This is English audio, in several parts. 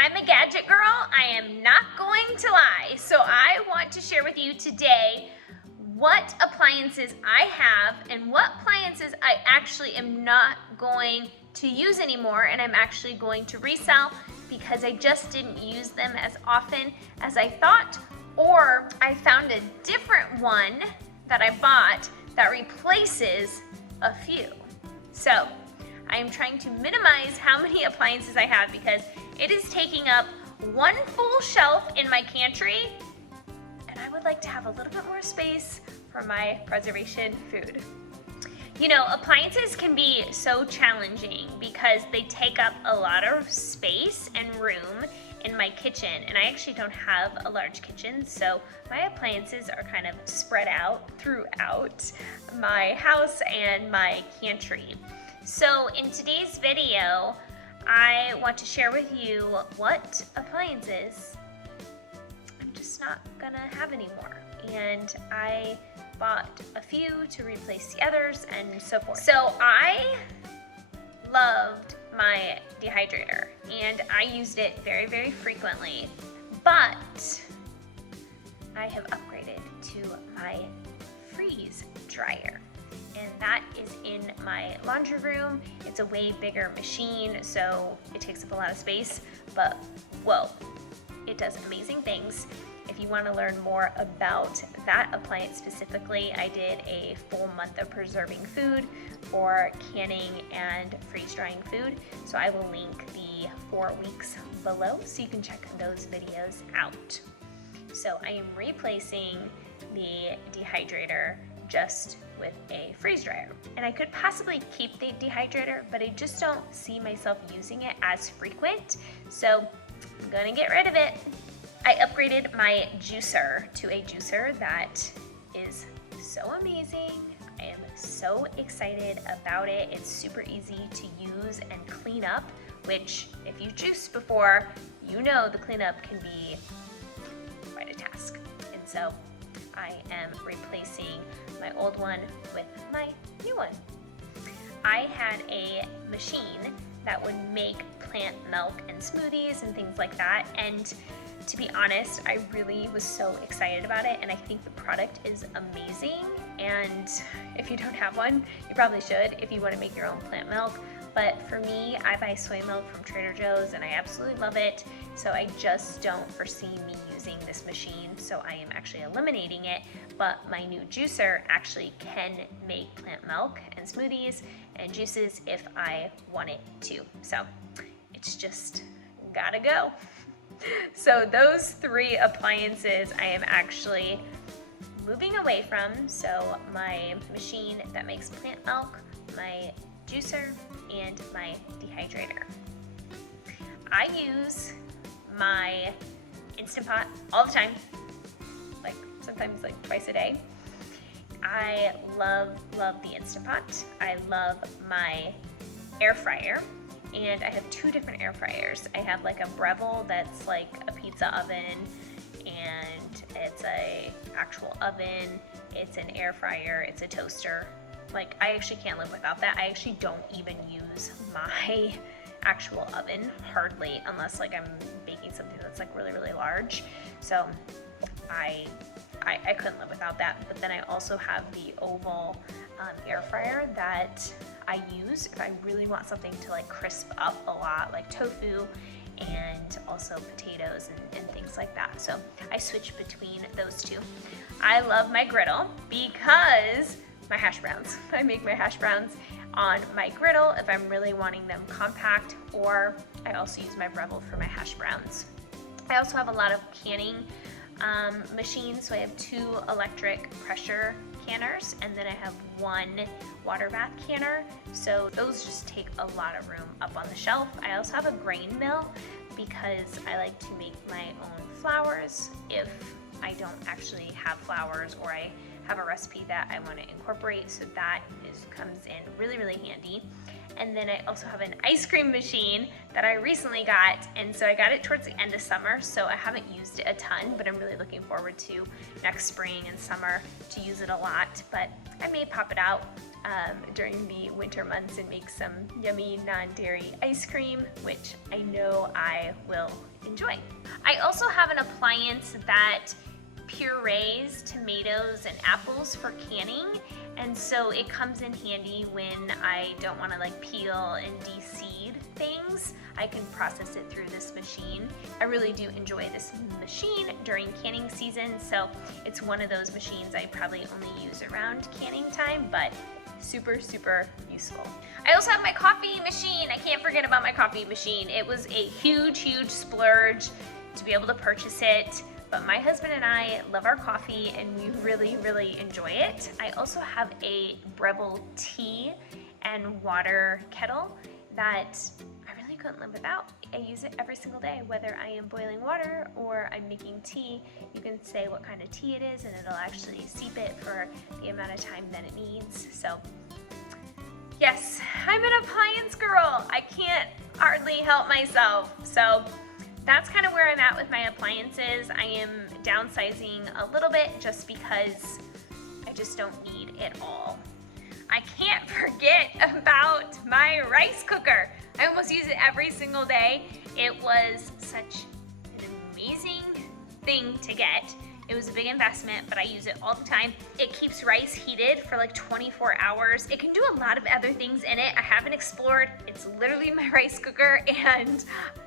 I'm a gadget girl, I am not going to lie. So I want to share with you today what appliances I have and what appliances I actually am not going to use anymore and I'm actually going to resell because I just didn't use them as often as I thought, or I found a different one that I bought that replaces a few. So I am trying to minimize how many appliances I have because it is taking up one full shelf in my pantry, and I would like to have a little bit more space for my preservation food. You know, appliances can be so challenging because they take up a lot of space and room in my kitchen, and I actually don't have a large kitchen, so my appliances are kind of spread out throughout my house and my pantry. So in today's video, I want to share with you what appliances I'm just not gonna have anymore. And I bought a few to replace the others and so forth. So I loved my dehydrator and I used it very, very frequently, but I have upgraded to my freeze dryer. And that is in my laundry room. It's a way bigger machine, so it takes up a lot of space, but whoa, it does amazing things. If you want to learn more about that appliance specifically, I did a full month of preserving food for canning and freeze drying food, so I will link the 4 weeks below so you can check those videos out. So I am replacing the dehydrator just with a freeze dryer. And I could possibly keep the dehydrator, but I just don't see myself using it as frequent, so I'm gonna get rid of it. I upgraded my juicer to a juicer that is so amazing. I am so excited about it. It's super easy to use and clean up, which if you've juiced before, you know the cleanup can be quite a task. And so I am replacing my old one with my new one. I had a machine that would make plant milk and smoothies and things like that, and to be honest, I really was so excited about it, and I think the product is amazing. And if you don't have one, you probably should if you want to make your own plant milk. But for me, I buy soy milk from Trader Joe's and I absolutely love it, so I just don't foresee me using this machine, so I am actually eliminating it. But my new juicer actually can make plant milk and smoothies and juices if I want it to, so it's just gotta go. So those 3 appliances I am actually moving away from. So my machine that makes plant milk, my juicer, and my dehydrator. I use my Instant Pot all the time, like sometimes like twice a day. I love the Instant Pot. I love my air fryer, and I have 2 different air fryers. I have like a Breville that's like a pizza oven, and it's a actual oven, it's an air fryer, it's a toaster. Like, I actually can't live without that. I actually don't even use my actual oven hardly, unless like I'm baking something that's like really, really large. So I couldn't live without that. But then I also have the oval air fryer that I use if I really want something to like crisp up a lot, like tofu and also potatoes and things like that. So I switch between those 2. I love my griddle because my hash browns. I make my hash browns on my griddle if I'm really wanting them compact, or I also use my Breville for my hash browns. I also have a lot of canning machines, so I have 2 electric pressure canners, and then I have 1 water bath canner. So those just take a lot of room up on the shelf. I also have a grain mill because I like to make my own flours if I don't actually have flours or I have a recipe that I want to incorporate, so that comes in really, really handy. And then I also have an ice cream machine that I recently got, and so I got it towards the end of summer, so I haven't used it a ton, but I'm really looking forward to next spring and summer to use it a lot. But I may pop it out during the winter months and make some yummy non-dairy ice cream, which I know I will enjoy. I also have an appliance that purees tomatoes and apples for canning, and so it comes in handy when I don't want to like peel and de-seed things. I can process it through this machine. I really do enjoy this machine during canning season, so it's one of those machines I probably only use around canning time, but super, super useful. I also have my coffee machine. I can't forget about my coffee machine. It was a huge, huge splurge to be able to purchase it. But my husband and I love our coffee and we really, really enjoy it. I also have a Breville tea and water kettle that I really couldn't live without. I use it every single day, whether I am boiling water or I'm making tea. You can say what kind of tea it is and it'll actually steep it for the amount of time that it needs. So yes, I'm an appliance girl. I can't hardly help myself. So that's kind of where I'm at with my appliances. I am downsizing a little bit just because I just don't need it all. I can't forget about my rice cooker. I almost use it every single day. It was such an amazing thing to get. It was a big investment, but I use it all the time. It keeps rice heated for like 24 hours. It can do a lot of other things in it I haven't explored. It's literally my rice cooker, and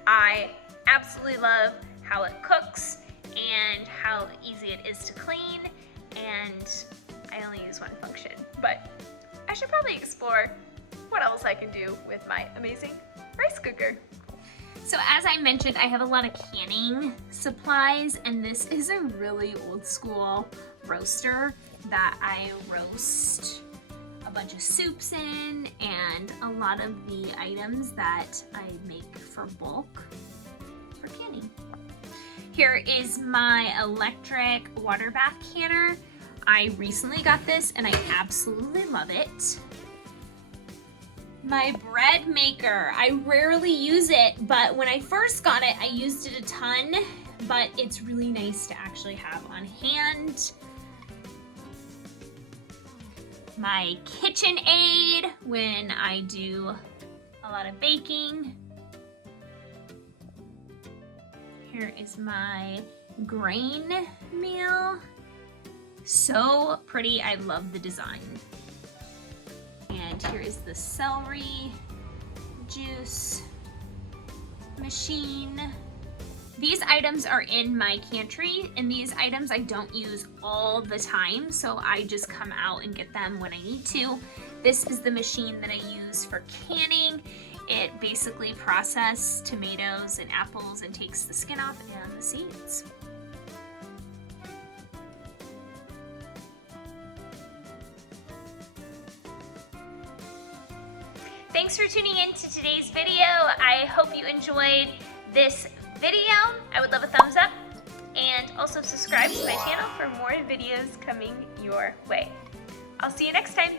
I absolutely love how it cooks and how easy it is to clean, and I only use one function, but I should probably explore what else I can do with my amazing rice cooker. So as I mentioned, I have a lot of canning supplies, and this is a really old school roaster that I roast a bunch of soups in and a lot of the items that I make for bulk for canning. Here is my electric water bath canner. I recently got this and I absolutely love it. My bread maker, I rarely use it, but when I first got it, I used it a ton, but it's really nice to actually have on hand. My KitchenAid when I do a lot of baking. Here is my grain meal. So pretty, I love the design. And here is the celery juice machine. These items are in my pantry, and these items I don't use all the time, so I just come out and get them when I need to. This is the machine that I use for canning. It basically processes tomatoes and apples and takes the skin off and the seeds. Thanks for tuning in to today's video. I hope you enjoyed this video. I would love a thumbs up, and also subscribe to my channel for more videos coming your way. I'll see you next time.